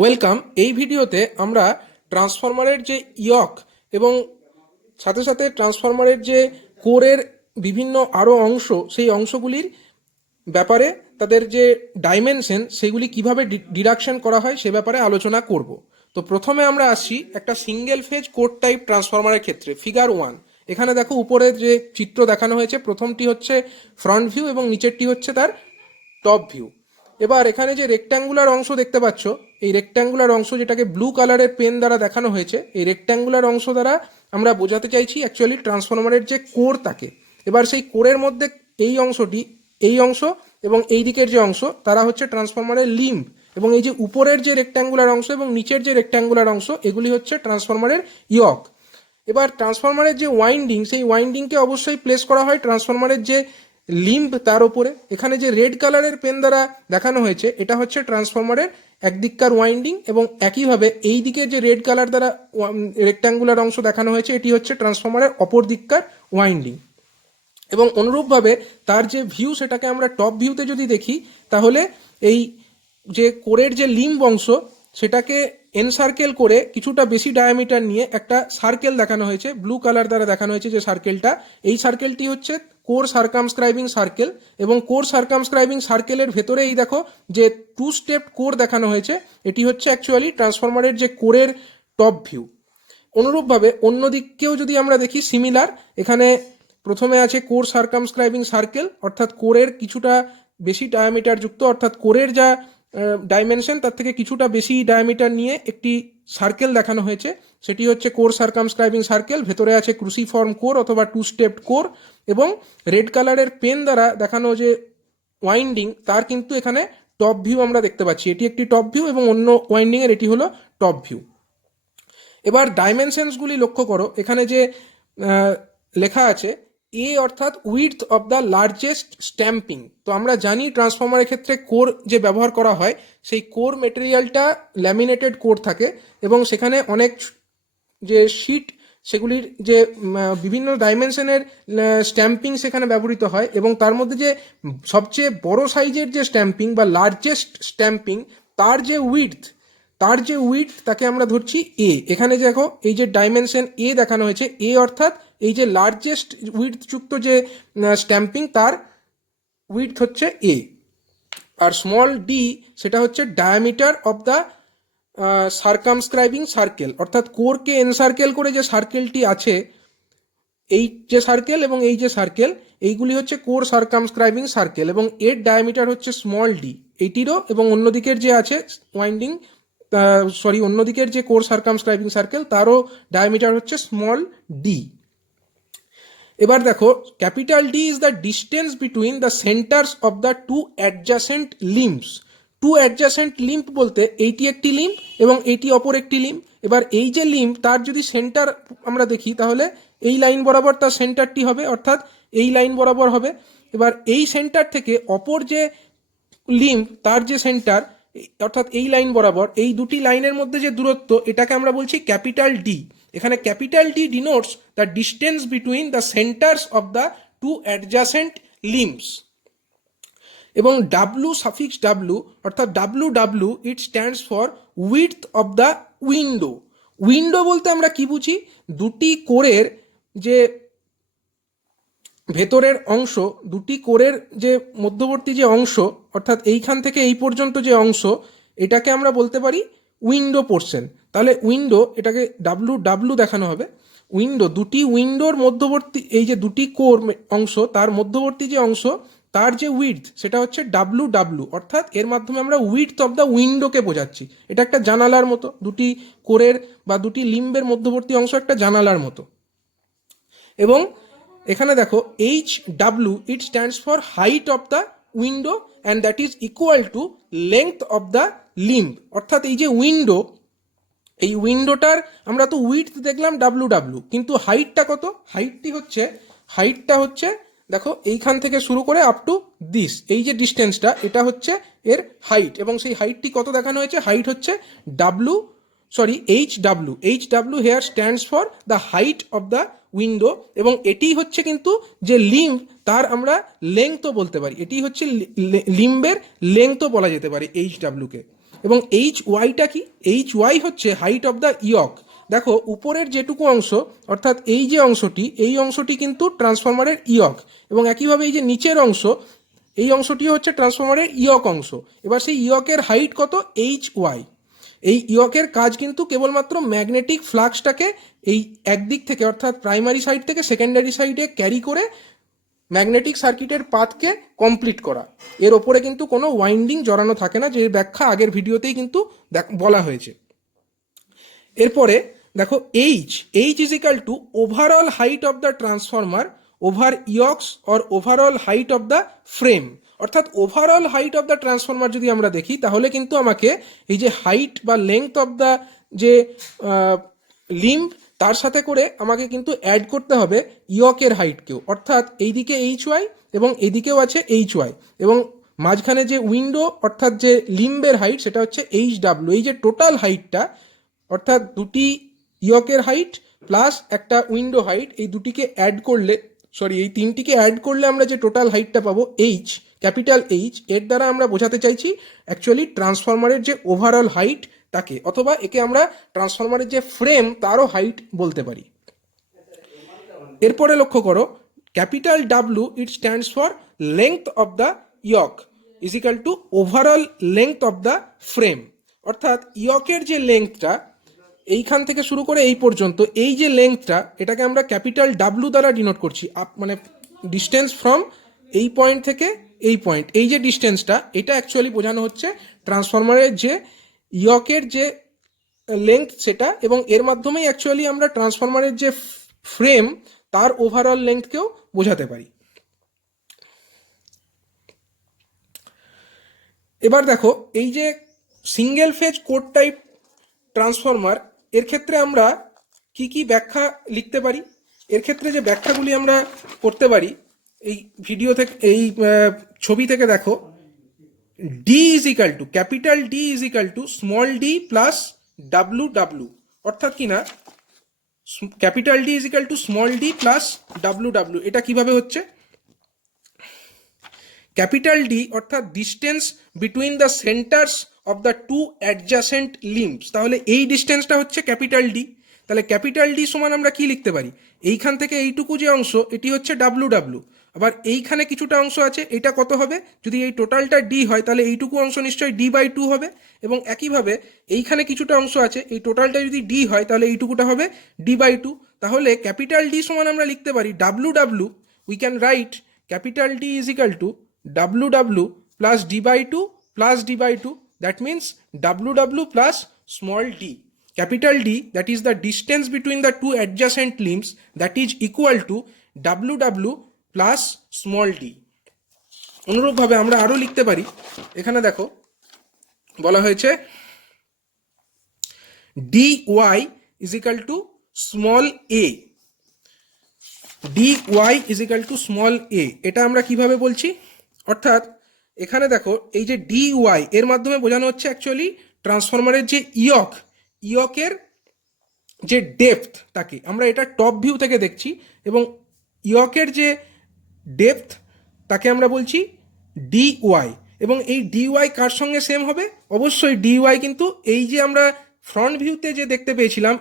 Welcome. এই ভিডিওতে আমরা ট্রান্সফরমারের যে ইয়ক এবং সাথে সাথে ট্রান্সফরমারের যে কোরের বিভিন্ন আরও অংশ, সেই অংশগুলির ব্যাপারে তাদের যে ডাইমেনশন সেগুলি কিভাবে ডিডাকশন করা হয় সে ব্যাপারে আলোচনা করব। তো প্রথমে আমরা আসছি একটা সিঙ্গেল ফেজ কোর টাইপ ট্রান্সফরমারের ক্ষেত্রে। ফিগার 1, এখানে দেখো উপরে যে চিত্র দেখানো হয়েছে, প্রথমটি হচ্ছে ফ্রন্ট ভিউ এবং নিচেরটি হচ্ছে তার টপ ভিউ। এবার এখানে যে রেক্ট্যাঙ্গুলার অংশ দেখতে পাচ্ছ, এই রেক্ট্যাঙ্গুলার অংশ যেটাকে ব্লু কালারের পেন দ্বারা দেখানো হয়েছে, এই রেক্ট্যাঙ্গুলার অংশ দ্বারা আমরা বোঝাতে চাইছি অ্যাকচুয়ালি ট্রান্সফরমারের যে কোর থাকে। এবার সেই কোরের মধ্যে এই অংশটি, এই অংশ এবং এই দিকের যে অংশ, তারা হচ্ছে ট্রান্সফরমারের লিম্ব, এবং এই যে উপরের যে রেক্ট্যাঙ্গুলার অংশ এবং নিচের যে রেক্ট্যাঙ্গুলার অংশ, এগুলি হচ্ছে ট্রান্সফরমারের ইয়ক। এবার ট্রান্সফরমারের যে ওয়াইন্ডিং, সেই ওয়াইন্ডিংকে অবশ্যই প্লেস করা হয় ট্রান্সফরমারের যে লিম্ব তার উপরে। এখানে যে রেড কালারের পেন দ্বারা দেখানো হয়েছে, এটা হচ্ছে ট্রান্সফরমারের একদিককার ওয়াইন্ডিং, এবং একইভাবে এই দিকের যে রেড কালার দ্বারা রেক্ট্যাঙ্গুলার অংশ দেখানো হয়েছে, এটি হচ্ছে ট্রান্সফরমারের অপর দিককার ওয়াইন্ডিং। এবং অনুরূপভাবে তার যে ভিউ, সেটাকে আমরা টপ ভিউতে যদি দেখি, তাহলে এই যে কোরের যে লিম্ব অংশ, সেটাকে এনসার্কেল করে কিছুটা বেশি ডায়ামিটার নিয়ে একটা সার্কেল দেখানো হয়েছে, ব্লু কালার দ্বারা দেখানো হয়েছে যে সার্কেলটা, এই সার্কেলটি হচ্ছে কোর সার্কামস্ক্রাইবিং সার্কেল। এবং কোর সার্কামস্ক্রাইবিং সার্কেলের ভেতরে এই দেখো যে 2 স্টেপ কোর দেখানো হয়েছে, এটি হচ্ছে অ্যাকচুয়ালি ট্রান্সফরমারের যে কোরের টপ ভিউ। অনুরূপভাবে অন্য দিককেও যদি আমরা দেখি সিমিলার, এখানে প্রথমে আছে কোর সার্কামস্ক্রাইবিং সার্কেল, অর্থাৎ কোরের কিছুটা বেশি ডায়ামিটার যুক্ত, অর্থাৎ কোরের যা ডাইমেনশন তার থেকে কিছুটা বেশি ডায়ামিটার নিয়ে একটি সার্কেল দেখানো হয়েছে, সেটি হচ্ছে কোর সার্কামস্ক্রাইবিং সার্কেল। ভেতরে আছে ক্রুসিফর্ম কোর অথবা 2 স্টেপড কোর, এবং রেড কালারের পেন দ্বারা দেখানো যে ওয়াইন্ডিং, তার কিন্তু এখানে টপ ভিউ আমরা দেখতে পাচ্ছি। এটি একটি টপ ভিউ এবং অন্য ওয়াইন্ডিংয়ের এটি হলো টপ ভিউ। এবার ডাইমেনশনসগুলি লক্ষ্য করো, এখানে যে লেখা আছে এ অর্থাৎ width of the largest stamping. তো আমরা জানি ট্রান্সফরমারের ক্ষেত্রে কোর যে ব্যবহার করা হয়, সেই কোর মেটেরিয়ালটা ল্যামিনেটেড কোর থাকে, এবং সেখানে অনেক যে শিট, সেগুলির যে বিভিন্ন ডাইমেনশনের স্ট্যাম্পিং সেখানে ব্যবহৃত হয়, এবং তার মধ্যে যে সবচেয়ে বড় সাইজের যে স্ট্যাম্পিং বা লার্জেস্ট স্ট্যাম্পিং, তার যে উইডথ, তাকে আমরা ধরছি এ। এখানে দেখো এই যে ডাইমেনশন এ দেখানো হয়েছে, এ অর্থাৎ এই যে লার্জেস্ট উইডথ যুক্ত যে স্ট্যাম্পিং, তার উইডথ হচ্ছে এ। আর স্মল ডি, সেটা হচ্ছে ডায়ামিটার অফ দ্য সার্কামস্ক্রাইবিং সার্কেল, অর্থাৎ কোরকে এনসার্কেল করে যে সার্কেলটি আছে, এই যে সার্কেল এবং এই যে সার্কেল, এইগুলি হচ্ছে কোর সার্কামস্ক্রাইবিং সার্কেল, এবং এর ডায়ামিটার হচ্ছে স্মল ডি এইটিরও। এবং অন্যদিকের যে আছে ওয়াইন্ডিং, অন্যদিকের যে কোর সার্কামস্ক্রাইবিং সার্কেল, তারও ডায়ামিটার হচ্ছে স্মল ডি। এবার দেখো, capital D is the distance between the centres of the two adjacent limbs. Two adjacent limb বলতে এইটি একটি লিম্ব এবং এইটি অপর একটি লিম্ব। এবার এই যে লিম্ব, তার যদি সেন্টার আমরা দেখি, তাহলে এই লাইন বরাবর তার সেন্টারটি হবে, অর্থাৎ এই লাইন বরাবর হবে। এবার এই সেন্টার থেকে অপর যে লিম্ব, তার যে সেন্টার, অর্থাৎ এই লাইন বরাবর, এই দুটি লাইনের মধ্যে যে দূরত্ব, এটাকে আমরা বলছি ক্যাপিটাল ডি। এখানে capital D denotes the distance between the centres of the two adjacent limbs. এবং ডাব্লু সাফিক্স ডাব্লু, অর্থাৎ W W, it stands for width of the window. Window বলতে আমরা কি বুঝি? দুটি কোরের যে ভেতরের অংশ, দুটি কোরের যে মধ্যবর্তী যে অংশ, অর্থাৎ এইখান থেকে এই পর্যন্ত যে অংশ, এটাকে আমরা বলতে পারি উইন্ডো পোর্শন। তাহলে উইন্ডো, এটাকে ডাব্লু ডাব্লু দেখানো হবে। উইন্ডো, দুটি উইন্ডোর মধ্যবর্তী এই যে দুটি কোর অংশ, তার মধ্যবর্তী যে অংশ, তার যে উইডথ, সেটা হচ্ছে ডাব্লু ডাব্লু। অর্থাৎ এর মাধ্যমে আমরা উইডথ অফ দ্য উইন্ডোকে বোঝাচ্ছি। এটা একটা জানালার মতো, দুটি কোরের বা দুটি লিম্বের মধ্যবর্তী অংশ একটা জানালার মতো। এবং এখানে দেখো H W, it stands for height of the window and that is equal to length of the limb. অর্থাৎ এই যে উইন্ডো, এই উইন্ডোটার আমরা তো উইডথ দেখলাম ডাব্লু ডাব্লু, কিন্তু হাইটটা কত? হাইটটা হচ্ছে দেখো এইখান থেকে শুরু করে আপ টু দিস, এই যে ডিস্টেন্সটা, এটা হচ্ছে এর হাইট। এবং সেই হাইটটি কত দেখানো হয়েছে? হাইট হচ্ছে H W here stands for the height of the window. এবং এটি হচ্ছে কিন্তু যে লিম্ব, তার আমরা লেংথও বলতে পারি। এটি হচ্ছে লিম্বের লেংথও বলা যেতে পারে এইচ ডাব্লুকে। এবং এইচ ওয়াইটা কি? এইচ ওয়াই হচ্ছে হাইট অফ দ্য ইয়ক। দেখো উপরের যেটুকু অংশ অর্থাৎ এই যে অংশটি, এই অংশটি কিন্তু ট্রান্সফরমারের ইয়ক, এবং একইভাবে এই যে নিচের অংশ, এই অংশটি হচ্ছে ট্রান্সফরমারের ইয়ক অংশ। এবার সেই ইয়কের হাইট কত? H Y. এই ইয়কের কাজ কিন্তু কেবলমাত্র ম্যাগনেটিক ফ্লাক্সটাকে এই একদিক থেকে অর্থাৎ প্রাইমারি সাইড থেকে সেকেন্ডারি সাইডে ক্যারি করে ম্যাগনেটিক সার্কিটের পাথকে কমপ্লিট করা। এর ওপরে কিন্তু কোনো ওয়াইন্ডিং জড়ানো থাকে না, যে ব্যাখ্যা আগের ভিডিওতেই কিন্তু বলা হয়েছে। এরপরে দেখো H is equal to overall height of the transformer over yokes or overall height of the frame. অর্থাৎ overall height of the transformer যদি আমরা দেখি, তাহলে কিন্তু আমাকে এই যে হাইট বা লেংথ অফ দ্য যে লিম্ব, তার সাথে করে আমাকে কিন্তু অ্যাড করতে হবে ইয়কের হাইটকেও। অর্থাৎ এইদিকে এইচ ওয়াই এবং এদিকেও আছে এইচ ওয়াই, এবং মাঝখানে যে উইন্ডো অর্থাৎ যে লিম্বের হাইট সেটা হচ্ছে এইচ ডাব্লিউ। এই যে টোটাল হাইটটা অর্থাৎ দুটি ইয়কের হাইট প্লাস একটা উইন্ডো হাইট, এই দুটিকে অ্যাড করলে, এই তিনটিকে অ্যাড করলে আমরা যে টোটাল হাইটটা পাবো এইচ, ক্যাপিটাল এইচ, এর দ্বারা আমরা বোঝাতে চাইছি অ্যাকচুয়ালি ট্রান্সফরমারের যে ওভারঅল হাইট তাকে, অথবা একে আমরা ট্রান্সফরমারের যে ফ্রেম তারও হাইট বলতে পারি। এরপরে লক্ষ্য করো, capital W it stands for length of the yoke is equal to overall length of the frame. অর্থাৎ ইয়কের যে লেংথটা এইখান থেকে শুরু করে এই পর্যন্ত, এই যে লেংথটা, এটাকে আমরা ক্যাপিটাল ডাব্লিউ দ্বারা ডিনোট করছি। মানে ডিস্টেন্স ফ্রম এই পয়েন্ট থেকে এই পয়েন্ট, এই যে ডিস্টেন্সটা, এটা অ্যাকচুয়ালি বোঝানো হচ্ছে ট্রান্সফরমারের যে ইয়কের যে লেংথ সেটা, এবং এর মাধ্যমেই অ্যাকচুয়ালি আমরা ট্রান্সফরমারের যে ফ্রেম তার ওভারঅল লেংথকেও বোঝাতে পারি। এবার দেখো, এই যে single phase core type transformer, এর ক্ষেত্রে আমরা কি কি ব্যাখ্যা লিখতে পারি? এর ক্ষেত্রে যে ব্যাখ্যাগুলি আমরা করতে পারি, এই ভিডিও থেকে, এই ছবি থেকে দেখো, D is equal to, capital D is equal to small D plus W W. অর্থাৎ কি না, capital D is equal to small D plus W W. এটা কিভাবে হচ্ছে? ক্যাপিটাল ডি অর্থাৎ distance between the centres of the two adjacent limbs, তাহলে এই ডিস্টেন্সটা হচ্ছে ক্যাপিটাল ডি। তাহলে ক্যাপিটাল ডি সমান আমরা কি লিখতে পারি? এইখান থেকে এইটুকু যে অংশ, এটি হচ্ছে ডাব্লু ডাব্লু। আবার এইখানে কিছুটা অংশ আছে, এটা কত হবে? যদি এই টোটালটা ডি হয়, তাহলে এইটুকু অংশ নিশ্চয়ই ডি বাই টু হবে। এবং একইভাবে এইখানে কিছুটা অংশ আছে, এই টোটালটা যদি ডি হয়, তাহলে এইটুকুটা হবে ডি বাই টু। তাহলে ক্যাপিটাল ডি সমান আমরা লিখতে পারি W W, we can write capital D is equal to W W plus D by two plus D by two. That means WW plus small d. Capital D, that is the distance between the two adjacent limbs, that is equal to WW plus small d. অনুরূপভাবে আমরা আরো লিখতে পারি, এখানে দেখো বলা হয়েছে dy is equal to small a. dy is equal to small a. এটা আমরা কিভাবে বলছি? অর্থাৎ এখানে দেখো, এই যে ডি ওয়াই, এর মাধ্যমে বোঝানো হচ্ছে অ্যাকচুয়ালি ট্রান্সফরমারের যে ইয়কের যে ডেপথ, তাকে আমরা এটা টপ ভিউ থেকে দেখছি, এবং ইয়কের যে ডেপথ তাকে আমরা বলছি ডি ওয়াই। এবং এই ডি ওয়াই কার সঙ্গে সেম হবে? অবশ্যই ডি ওয়াই কিন্তু এই যে আমরা ফ্রন্ট ভিউতে যে দেখতে পেয়েছিলাম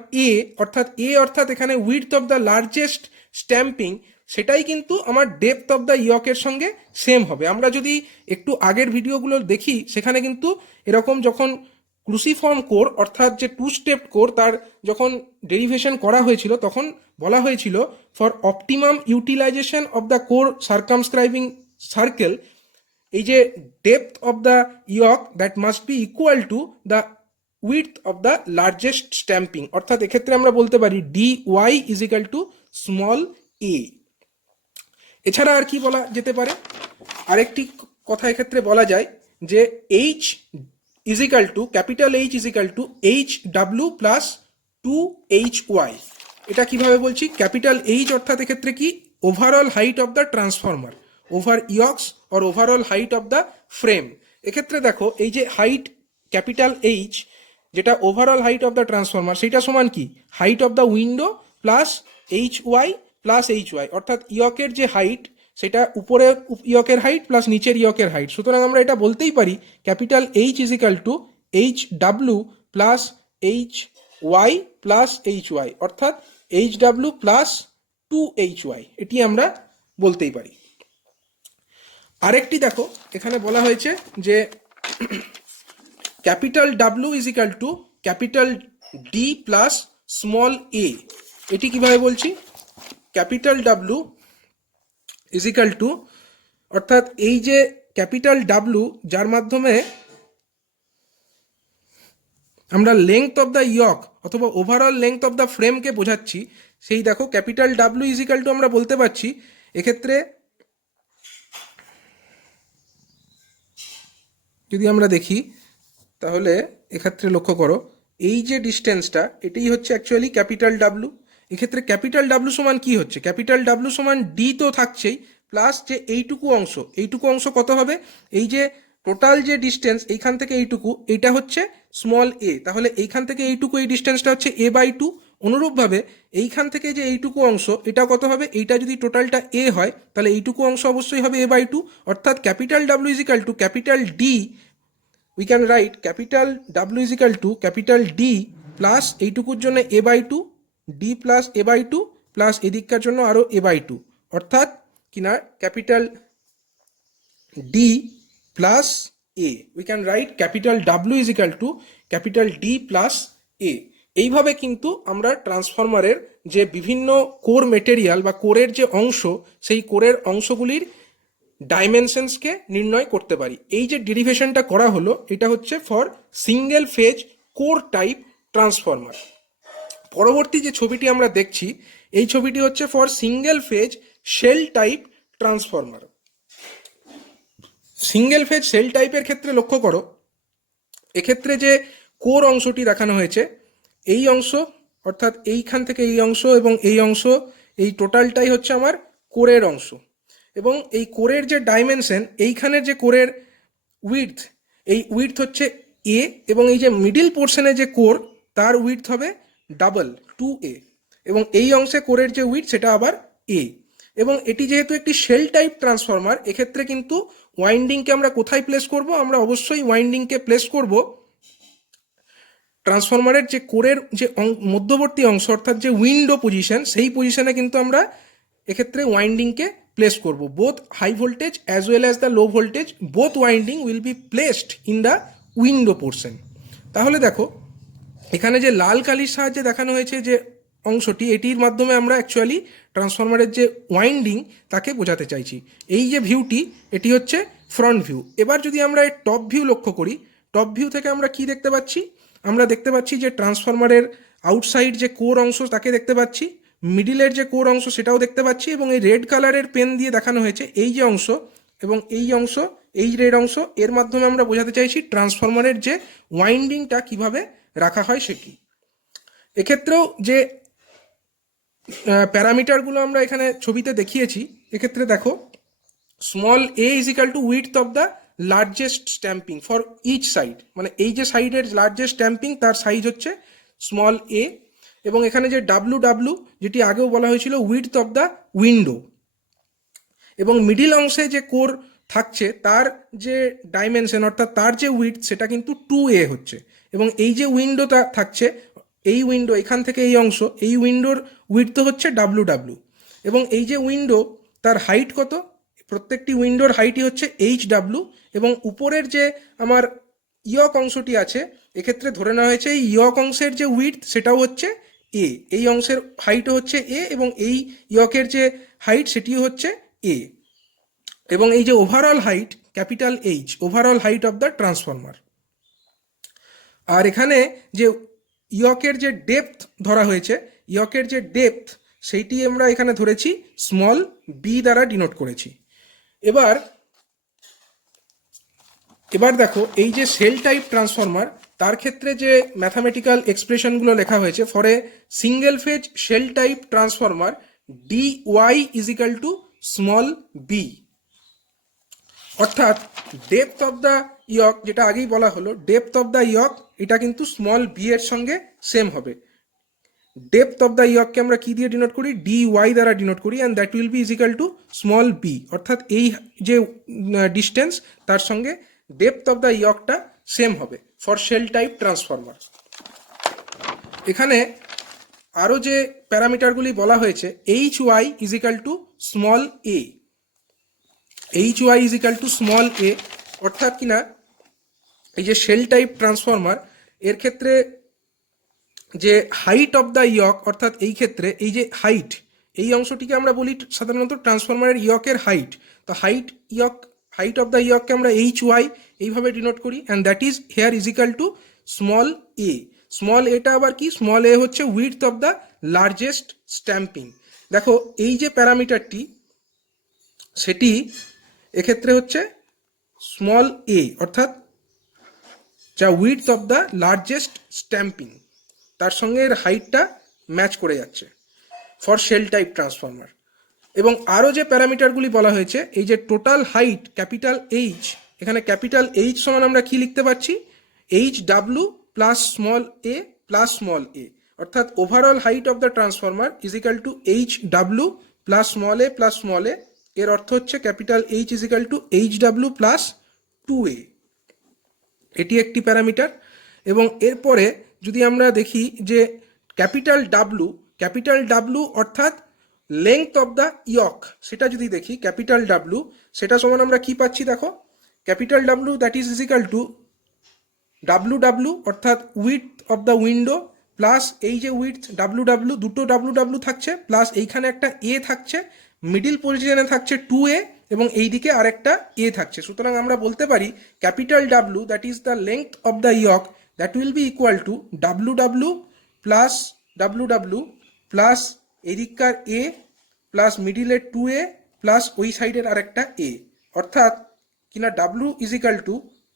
অর্থাৎ এখানে width of the largest stamping, সেটাই কিন্তু আমার ডেপথ অফ দ্য ইয়কের সঙ্গে সেম হবে। আমরা যদি একটু আগের ভিডিওগুলো দেখি, সেখানে কিন্তু এরকম যখন ক্রুসিফর্ম কোর অর্থাৎ যে টু স্টেপ কোর, তার যখন ডেরিভেশন করা হয়েছিল, তখন বলা হয়েছিল for optimum utilisation of the core circumscribing circle, এই যে depth of the yoke that must be equal to the width of the largest stamping. অর্থাৎ এক্ষেত্রে আমরা বলতে পারি D Y is equal to small A. এছাড়া আর কি বলা যেতে পারে? আরেকটি কথা এক্ষেত্রে বলা যায় যে H is equal to, capital H is equal to H W plus two H Y. এটা কিভাবে বলছি? ক্যাপিটাল এইচ অর্থাৎ এক্ষেত্রে কি, overall height of the transformer over yokes or overall height of the frame. এক্ষেত্রে দেখো, এই যে হাইট ক্যাপিটাল এইচ, যেটা overall height of the transformer, সেইটা সমান কি, height of the window plus H Y plus H Y. অর্থাৎ ইয়কের যে হাইট, সেটা উপরে ইয়কের হাইট প্লাস নিচের ইয়কের হাইট। সুতরাং আমরা এটা বলতেই পারি capital H is equal to H W plus H Y plus H Y, অর্থাৎ এইচ ডাব্লু প্লাস 2hy, এটি আমরা বলতেই পারি। আরেকটি দেখো এখানে বলা হয়েছে যে capital W is equal to capital D plus small A. এটি কিভাবে বলছি? Capital W is equal to, অর্থাৎ এই যে ক্যাপিটাল ডাব্লু যার মাধ্যমে আমরা লেংথ অফ দ্য ইয়ক অথবা ওভারঅল লেংথ অফ দ্য ফ্রেমকে বোঝাচ্ছি, সেই দেখো capital W is equal two আমরা বলতে পারছি এক্ষেত্রে যদি আমরা দেখি তাহলে এক্ষেত্রে লক্ষ্য করো এই যে ডিস্টেন্সটা এটাই হচ্ছে অ্যাকচুয়ালি ক্যাপিটাল ডাব্লু। এক্ষেত্রে ক্যাপিটাল ডাব্লু সমান কি হচ্ছে? ক্যাপিটাল ডাব্লু সমান ডি তো থাকছেই, প্লাস যে এইটুকু অংশ কত হবে? এই যে টোটাল যে ডিস্টেন্স এইখান থেকে এইটুকু, এইটা হচ্ছে স্মল এ, তাহলে এইখান থেকে এইটুকু এই ডিস্টেন্সটা হচ্ছে a/2। অনুরূপভাবে এইখান থেকে যে এইটুকু অংশ এটা কত হবে? এইটা যদি টোটালটা এ হয় তাহলে এইটুকু অংশ অবশ্যই হবে a/2, অর্থাৎ capital W is equal to capital D, we can write capital W is equal to capital D plus এইটুকুর জন্য a/2, D plus a/2 plus এদিককার জন্য আরও a/2, অর্থাৎ কিনা capital D plus A, we can write capital W is equal to capital D plus A. এইভাবে কিন্তু আমরা ট্রান্সফরমারের যে বিভিন্ন কোর মেটেরিয়াল বা কোরের যে অংশ, সেই কোরের অংশগুলির ডাইমেনশনসকে নির্ণয় করতে পারি। এই যে ডেরিভেশনটা করা হলো এটা হচ্ছে for single phase core type transformer. পরবর্তী যে ছবিটি আমরা দেখছি এই ছবিটি হচ্ছে for single phase shell type transformer. Single phase shell টাইপের ক্ষেত্রে লক্ষ্য করো এক্ষেত্রে যে কোর অংশটি দেখানো হয়েছে এই অংশ, অর্থাৎ এইখান থেকে এই অংশ এবং এই অংশ, এই টোটালটাই হচ্ছে আমার কোরের অংশ। এবং এই কোরের যে ডাইমেনশন, এইখানের যে কোরের উইডথ, এই উইডথ হচ্ছে এ, এবং এই যে মিডিল পোর্শনে যে কোর তার উইডথ হবে ডাবল 2a, এবং এই অংশে কোরের যে উইডথ সেটা আবার এ। এবং এটি যেহেতু একটি শেল টাইপ ট্রান্সফরমার, এক্ষেত্রে কিন্তু ওয়াইন্ডিংকে আমরা কোথায় প্লেস করব? আমরা অবশ্যই ওয়াইন্ডিংকে প্লেস করব ট্রান্সফরমারের যে কোরের যে মধ্যবর্তী অংশ, অর্থাৎ যে উইন্ডো পজিশন, সেই পজিশনে কিন্তু আমরা এক্ষেত্রে ওয়াইন্ডিংকে প্লেস করব। Both high voltage as well as the low voltage, both winding will be placed in the window portion. তাহলে দেখো এখানে যে লাল কালির সাহায্যে দেখানো হয়েছে যে অংশটি, এটির মাধ্যমে আমরা অ্যাকচুয়ালি ট্রান্সফরমারের যে ওয়াইন্ডিং তাকে বোঝাতে চাইছি। এই যে ভিউটি এটি হচ্ছে ফ্রন্ট ভিউ। এবার যদি আমরা এর টপ ভিউ লক্ষ্য করি, টপ ভিউ থেকে আমরা কি দেখতে পাচ্ছি? আমরা দেখতে পাচ্ছি যে ট্রান্সফরমারের আউটসাইড যে কোর অংশ তাকে দেখতে পাচ্ছি, মিডিলের যে কোর অংশ সেটাও দেখতে পাচ্ছি, এবং এই রেড কালারের পেন দিয়ে দেখানো হয়েছে এই যে অংশ এবং এই অংশ, এই রেড অংশ, এর মাধ্যমে আমরা বোঝাতে চাইছি ট্রান্সফরমারের যে ওয়াইন্ডিংটা কিভাবে রাখা হয় সেটি। এক্ষেত্রেও যে প্যারামিটারগুলো আমরা এখানে ছবিতে দেখিয়েছি, এক্ষেত্রে দেখো small A is equal to width of the largest stamping for each side, মানে এই যে সাইডের লার্জেস্ট স্ট্যাম্পিং তার সাইজ হচ্ছে স্মল এ। এবং এখানে যে ডাব্লু ডাব্লু যেটি আগেও বলা হয়েছিল উইডথ অফ দ্য উইন্ডো, এবং মিডিল অংশে যে কোর থাকছে তার যে ডাইমেনশন অর্থাৎ তার যে উইডথ সেটা কিন্তু 2a হচ্ছে, এবং এই যে উইন্ডোটা থাকছে এই উইন্ডো এখান থেকে এই অংশ, এই উইন্ডোর উইডথ হচ্ছে ডাব্লু ডাব্লু, এবং এই যে উইন্ডো তার হাইট কত? প্রত্যেকটি উইন্ডোর হাইটই হচ্ছে এইচ ডাব্লু, এবং উপরের যে আমার ইয়ক অংশটি আছে এক্ষেত্রে ধরে নেওয়া হয়েছে এই ইয়ক অংশের যে উইডথ সেটাও হচ্ছে এ, এই অংশের হাইটও হচ্ছে এ, এবং এই ইয়কের যে হাইট সেটিও হচ্ছে এ, এবং এই যে overall height capital H, overall height of the transformer. আর এখানে যে ইয়কের যে ডেপথ ধরা হয়েছে, ইয়কের যে ডেপথ সেইটি আমরা এখানে ধরেছি স্মল বি দ্বারা ডিনোট করেছি। এবার দেখো এই যে সেল টাইপ ট্রান্সফরমার তার ক্ষেত্রে যে ম্যাথামেটিক্যাল এক্সপ্রেশনগুলো লেখা হয়েছে for a single phase shell type transformer D Y is equal to small B, অর্থাৎ ডেপথ অফ দ্য ইয়ক, যেটা আগেই বলা হলো ডেপথ অফ দ্য ইয়ক, এটা কিন্তু স্মল বি এর সঙ্গে সেম হবে। ডেপথ অফ দ্য ইয়ককে আমরা কি দিয়ে ডিনোট করি? ডি ওয়াই দ্বারা ডিনোট করি, and that will be is equal to small B, অর্থাৎ এই যে ডিস্টেন্স তার সঙ্গে ডেপথ অফ দ্য ইয়কটা সেম হবে ফর শেল টাইপ ট্রান্সফরমার। এখানে আরও যে প্যারামিটারগুলি বলা হয়েছে, H Y is equal to small A, H Y is equal to small A, অর্থাৎ কিনা এই যে শেল টাইপ ট্রান্সফরমার এর ক্ষেত্রে যে হাইট অফ দ্য ইয়ক, অর্থাৎ এই ক্ষেত্রে এই যে হাইট, এই অংশটিকে আমরা বলি সাধারণত ট্রান্সফরমারের ইয়কের হাইট। তো হাইট অফ দ্য ইয়ককে আমরা এইচ ওয়াই এইভাবে ডিনোট করি, and that is here is equal to small A. Small এটা আবার কি? স্মল এ হচ্ছে width of the largest stamping. দেখো এই যে প্যারামিটারটি, সেটি এক্ষেত্রে হচ্ছে স্মল এ, অর্থাৎ যা width of the largest stamping, তার সঙ্গে এর হাইটটা ম্যাচ করে যাচ্ছে ফর শেল টাইপ ট্রান্সফরমার। এবং আরও যে প্যারামিটারগুলি বলা হয়েছে, এই যে টোটাল হাইট ক্যাপিটাল এইচ, এখানে ক্যাপিটাল এইচ সমান আমরা কি লিখতে পারছি? H W plus small A plus small A, অর্থাৎ overall height of the transformer is equal to H W plus small A. এর অর্থ হচ্ছে capital H is equal to H W plus 2a। এটি একটি প্যারামিটার। এবং এরপরে যদি আমরা দেখি যে ক্যাপিটাল ডাব্লু অর্থাৎ লেংথ অফ দ্য ইয়ক, সেটা যদি দেখি ক্যাপিটাল ডাব্লু, সেটা সমান আমরা কি পাচ্ছি? দেখো capital W that is equal to W W অর্থাৎ width of the window plus এই যে উইডথ ডাব্লু ডাব্লু, দুটো ডাব্লু ডাব্লু থাকছে, প্লাস এইখানে একটা এ থাকছে, মিডিল পজিশনে থাকছে 2a, এবং এইদিকে আরেকটা এ থাকছে। সুতরাং আমরা বলতে পারি capital W that is the length of the yoke that will be equal to W W plus এদিককার এ প্লাস মিডিলের 2a প্লাস ওই সাইডের আরেকটা এ, অর্থাৎ কিনা W is equal to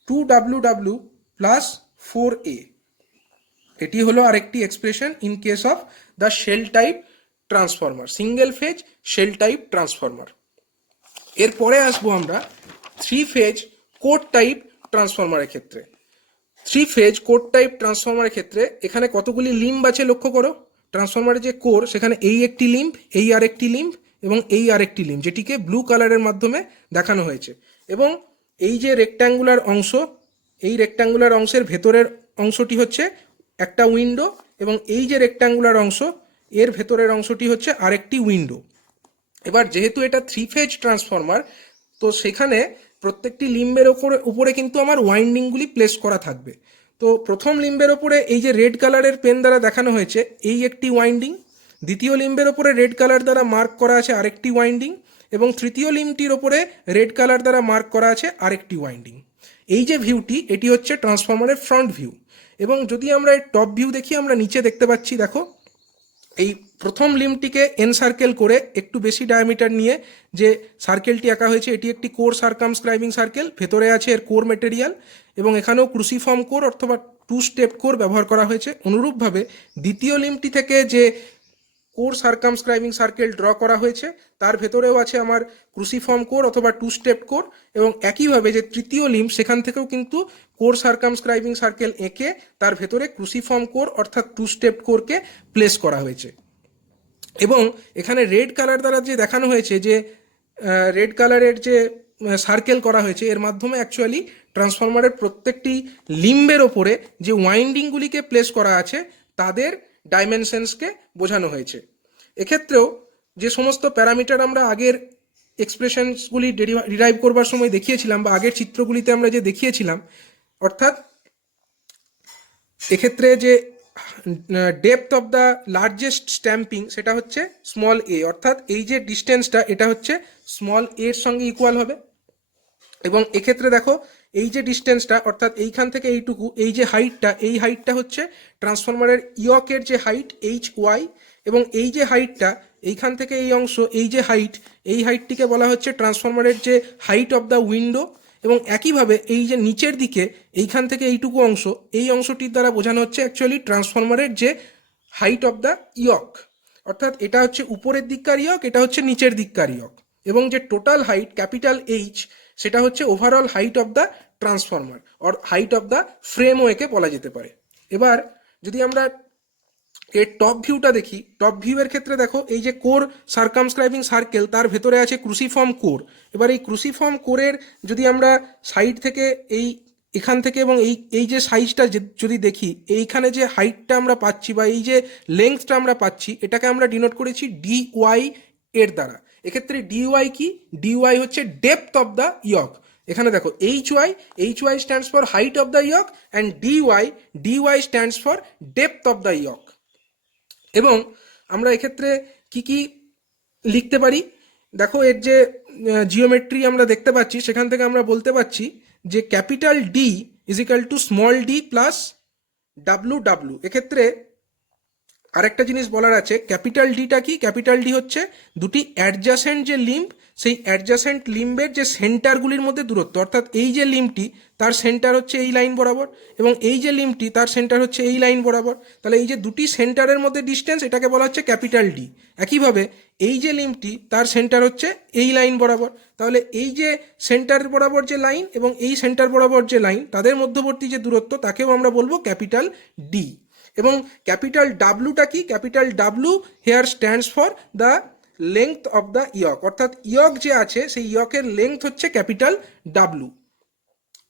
2 plus 4a। এটি হলো আরেকটি expression in case of the shell type transformer, single phase shell type transformer. এরপরে আসবো আমরা 3 ফেজ কোর টাইপ ট্রান্সফরমারের ক্ষেত্রে। 3 ফেজ কোর টাইপ ট্রান্সফরমারের ক্ষেত্রে এখানে কতগুলি লিম্ব আছে লক্ষ্য করো। ট্রান্সফরমারের যে কোর, সেখানে এই একটি লিম্ব, এই আরেকটি লিম্ব এবং এই আরেকটি লিম্ব, যেটিকে ব্লু কালারের মাধ্যমে দেখানো হয়েছে। এবং এই যে রেক্ট্যাঙ্গুলার অংশ, এই রেক্ট্যাঙ্গুলার অংশের ভেতরের অংশটি হচ্ছে একটা উইন্ডো, এবং এই যে রেক্ট্যাঙ্গুলার অংশ, এর ভেতরের অংশটি হচ্ছে আরেকটি উইন্ডো। এবার যেহেতু এটা 3 ফেজ ট্রান্সফরমার, তো সেখানে প্রত্যেকটি লিম্বের উপরে কিন্তু আমার ওয়াইন্ডিংগুলি প্লেস করা থাকবে। তো প্রথম লিম্বের ওপরে এই যে রেড কালারের পেন দ্বারা দেখানো হয়েছে এই একটি ওয়াইন্ডিং, দ্বিতীয় লিম্বের ওপরে রেড কালার দ্বারা মার্ক করা আছে আরেকটি ওয়াইন্ডিং, এবং তৃতীয় লিম্বটির ওপরে রেড কালার দ্বারা মার্ক করা আছে আরেকটি ওয়াইন্ডিং। এই যে ভিউটি, এটি হচ্ছে ট্রান্সফরমারের ফ্রন্ট ভিউ। এবং যদি আমরা এর টপ ভিউ দেখি, আমরা নিচে দেখতে পাচ্ছি, দেখো এই প্রথম লিম্বটিকে এন সার্কেল করে একটু বেশি ডায়ামিটার নিয়ে যে সার্কেলটি আঁকা হয়েছে, এটি একটি কোর সার্কামস্ক্রাইবিং সার্কেল, ভেতরে আছে এর কোর মেটেরিয়াল, এবং এখানেও ক্রুসিফর্ম কোর অথবা 2 স্টেপ কোর ব্যবহার করা হয়েছে। অনুরূপভাবে দ্বিতীয় লিম্বটি থেকে যে কোর সার্কামস্ক্রাইবিং সার্কেল ড্র করা হয়েছে, তার ভেতরেও আছে আমার ক্রুসিফর্ম কোর অথবা 2 স্টেপ কোর, এবং একইভাবে যে তৃতীয় লিম্ব, সেখান থেকেও কিন্তু কোর সার্কামস্ক্রাইবিং সার্কেল এঁকে তার ভেতরে ক্রুসিফর্ম কোর অর্থাৎ 2 স্টেপ কোরকে প্লেস করা হয়েছে। এবং এখানে রেড কালার দ্বারা যে দেখানো হয়েছে, যে রেড কালারের যে সার্কেল করা হয়েছে, এর মাধ্যমে অ্যাকচুয়ালি ট্রান্সফরমারের প্রত্যেকটি লিম্বের ওপরে যে ওয়াইন্ডিংগুলিকে প্লেস করা আছে তাদের ডাইমেনশনসকে বোঝানো হয়েছে। এক্ষেত্রেও যে সমস্ত প্যারামিটার আমরা আগের এক্সপ্রেশনসগুলি ডিরাইভ করবার সময় দেখিয়েছিলাম, বা আগের চিত্রগুলিতে আমরা যে দেখিয়েছিলাম, অর্থাৎ এক্ষেত্রে যে depth of the largest stamping, সেটা হচ্ছে স্মল এ, অর্থাৎ এই যে ডিস্টেন্সটা, এটা হচ্ছে স্মল এর সঙ্গে ইকুয়াল হবে। এবং এক্ষেত্রে দেখো এই যে ডিস্টেন্সটা, অর্থাৎ এইখান থেকে এইটুকু, এই যে হাইটটা, এই হাইটটা হচ্ছে ট্রান্সফরমারের ইয়কের যে হাইট এইচ ওয়াই, এবং এই যে হাইটটা এইখান থেকে এই অংশ, এই যে হাইট, এই হাইটটিকে বলা হচ্ছে ট্রান্সফরমারের যে হাইট অফ দ্য উইন্ডো। এবং একইভাবে এই যে নিচের দিকে এইখান থেকে এইটুকু অংশ, এই অংশটির দ্বারা বোঝানো হচ্ছে অ্যাকচুয়ালি ট্রান্সফরমারের যে হাইট অফ দ্য ইয়ক, অর্থাৎ এটা হচ্ছে উপরের দিককার ইয়ক, এটা হচ্ছে নিচের দিককার ইয়ক। এবং যে টোটাল হাইট ক্যাপিটাল এইচ, সেটা হচ্ছে overall height of the transformer or height of the ফ্রেমওয়েকে বলা যেতে পারে। এবার যদি আমরা এর টপ ভিউটা দেখি, টপ ভিউয়ের ক্ষেত্রে দেখো এই যে কোর সার্কামস্ক্রাইবিং সার্কেল, তার ভেতরে আছে ক্রুসিফর্ম কোর। এবার এই ক্রুসিফর্ম কোরের যদি আমরা সাইড থেকে এই এখান থেকে এবং এই এই যে সাইজটা যদি দেখি, এইখানে যে হাইটটা আমরা পাচ্ছি বা এই যে লেন্থটা আমরা পাচ্ছি, এটাকে আমরা ডিনোট করেছি ডি ওয়াই এর দ্বারা। এক্ষেত্রে ডি ওয়াই কি? ডি ওয়াই হচ্ছে ডেপথ অফ দ্য ইয়ক। এখানে দেখো H Y stands for height of the yoke and D Y stands for depth of the yoke. এবং আমরা এক্ষেত্রে কি কি লিখতে পারি, দেখো এর যে জিওমেট্রি আমরা দেখতে পাচ্ছি, সেখান থেকে আমরা বলতে পারছি যে capital D is equal to small D plus W W. এক্ষেত্রে আরেকটা জিনিস বলার আছে, ক্যাপিটাল ডিটা কি? ক্যাপিটাল ডি হচ্ছে দুটি অ্যাডজাসেন্ট যে লিম্ব, সেই অ্যাডজাসেন্ট লিম্বের যে সেন্টারগুলির মধ্যে দূরত্ব, অর্থাৎ এই যে লিম্বটি তার সেন্টার হচ্ছে এই লাইন বরাবর এবং এই যে লিম্বটি তার সেন্টার হচ্ছে এই লাইন বরাবর, তাহলে এই যে দুটি সেন্টারের মধ্যে ডিস্টেন্স, এটাকে বলা হচ্ছে ক্যাপিটাল ডি। একইভাবে এই যে লিম্বটি তার সেন্টার হচ্ছে এই লাইন বরাবর, তাহলে এই যে সেন্টার বরাবর যে লাইন এবং এই সেন্টার বরাবর যে লাইন, তাদের মধ্যবর্তী যে দূরত্ব, তাকেও আমরা বলবো ক্যাপিটাল ডি। এবং ক্যাপিটাল ডাব্লুটা কি? Capital W here stands for the length of the yoke, অর্থাৎ ইয়ক যে আছে সেই ইয়কের লেংথ হচ্ছে ক্যাপিটাল ডাব্লু।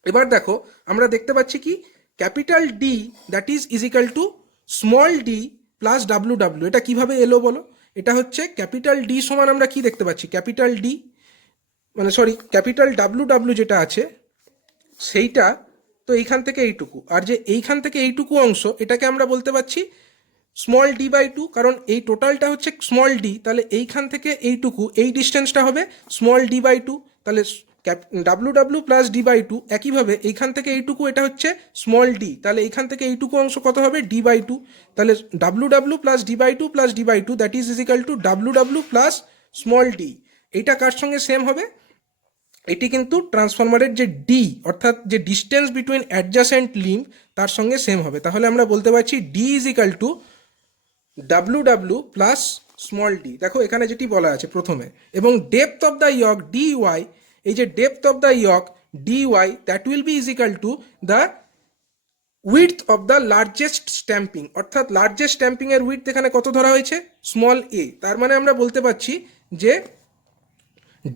এবার দেখো আমরা দেখতে পাচ্ছি কি, capital D that is equal to small D plus W W. এটা কিভাবে এলো বলো? এটা হচ্ছে ক্যাপিটাল ডি সমান আমরা কি দেখতে পাচ্ছি, ক্যাপিটাল ডি মানে সরি ক্যাপিটাল ডাব্লু ডাব্লু যেটা আছে সেইটা তো এইখান থেকে এইটুকু, আর যে এইখান থেকে এইটুকু অংশ, এটাকে আমরা বলতে পারছি স্মল ডি বাই টু, কারণ এই টোটালটা হচ্ছে স্মল ডি, তাহলে এইখান থেকে এইটুকু এই ডিস্টেন্সটা হবে স্মল ডি বাই টু, তাহলে W W plus D by two. একইভাবে এইখান থেকে এইটুকু এটা হচ্ছে স্মল ডি, তাহলে এইখান থেকে এইটুকু অংশ কত হবে? ডি বাই টু, তাহলে W W plus D by two plus D by two that is equal to W W plus small D. এইটা কার সঙ্গে সেম হবে? এটি কিন্তু ট্রান্সফরমারের যে ডি অর্থাৎ যে ডিস্টেন্স বিটুইন অ্যাডজাসেন্ট লিম্ব তার সঙ্গে সেম হবে। তাহলে আমরা বলতে পারছি D is equal to W W plus small D. দেখো এখানে যেটি বলা আছে প্রথমে, এবং depth of the yoke D Y, এই যে depth of the yoke D Y that will be is equal to the width of the largest stamping, অর্থাৎ লার্জেস্ট স্ট্যাম্পিং এর উইডথ এখানে কত ধরা হয়েছে? Small A. তার মানে আমরা বলতে পারছি যে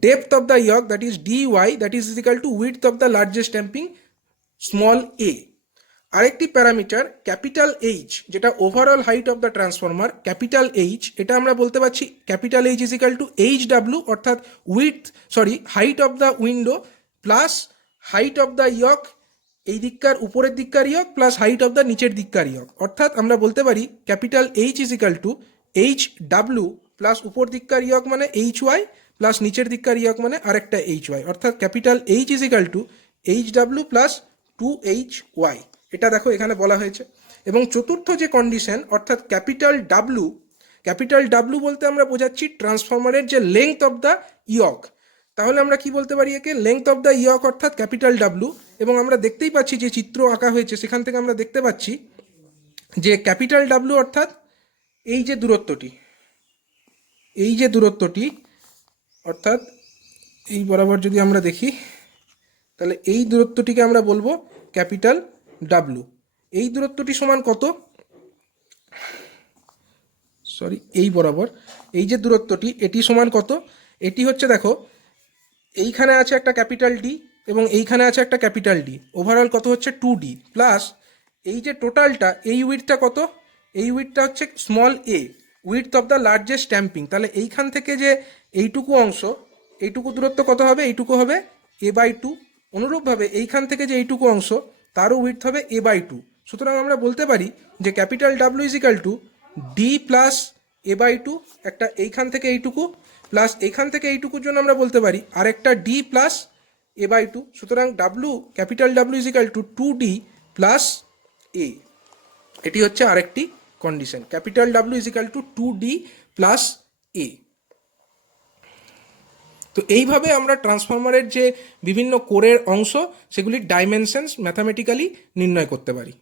depth of the yoke that is dy that is equal to width of the largest stamping small a. আরেকটি প্যারামিটার ক্যাপিটাল এইচ, যেটা overall height of the transformer, capital H, এটা আমরা বলতে পারছি capital H is equal to H W, অর্থাৎ height of the window plus height of the yoke, এই দিককার উপরের দিককার yoke plus height of the নিচের দিককার ইয়ক, অর্থাৎ আমরা বলতে পারি capital H is equal to H W plus উপর দিককার ইয়ক মানে এইচ ওয়াই প্লাস নিচের দিককার ইয়ক মানে আরেকটা এইচ ওয়াই, অর্থাৎ capital H is equal to H W plus two H Y. এটা দেখো এখানে বলা হয়েছে। এবং চতুর্থ যে কন্ডিশন অর্থাৎ ক্যাপিটাল ডাব্লু বলতে আমরা বোঝাচ্ছি ট্রান্সফরমারের যে লেংথ অফ দ্য ইয়ক। তাহলে আমরা কি বলতে পারি একে? লেংথ অফ দ্য ইয়ক অর্থাৎ ক্যাপিটাল ডাব্লু। এবং আমরা দেখতেই পাচ্ছি যে চিত্র আঁকা হয়েছে সেখান থেকে আমরা দেখতে পাচ্ছি যে ক্যাপিটাল ডাব্লু অর্থাৎ এই যে দূরত্বটি অর্থাৎ এই বরাবর যদি আমরা দেখি, তাহলে এই দূরত্বটিকে আমরা বলবো ক্যাপিটাল ডাব্লু। এই দূরত্বটি সমান কত? এই বরাবর এই যে দূরত্বটি, এটি সমান কত? এটি হচ্ছে দেখো এইখানে আছে একটা ক্যাপিটাল ডি এবং এইখানে আছে একটা ক্যাপিটাল ডি, ওভারঅল কত হচ্ছে 2d প্লাস এই যে টোটালটা, এই উইডথটা কত? এই উইডথটা হচ্ছে small A, width of the largest stamping. তাহলে এইখান থেকে যে এইটুকু অংশ, এইটুকু দূরত্ব কত হবে? এইটুকু হবে এ বাই টু। অনুরূপভাবে এইখান থেকে যে এইটুকু অংশ তারও উইডথ হবে এ বাই টু। সুতরাং আমরা বলতে পারি যে capital W is equal to D plus A by two, একটা এইখান থেকে এইটুকু প্লাস এইখান থেকে এইটুকুর জন্য আমরা বলতে পারি আরেকটা D plus A by two. সুতরাং capital W is equal to 2d plus A. এটি হচ্ছে আরেকটি condition, capital W is equal to 2d plus A. তো এইভাবে আমরা ট্রান্সফরমারের যে বিভিন্ন কোরের অংশ সেগুলির ডাইমেনশনস ম্যাথামেটিক্যালি নির্ণয় করতে পারি।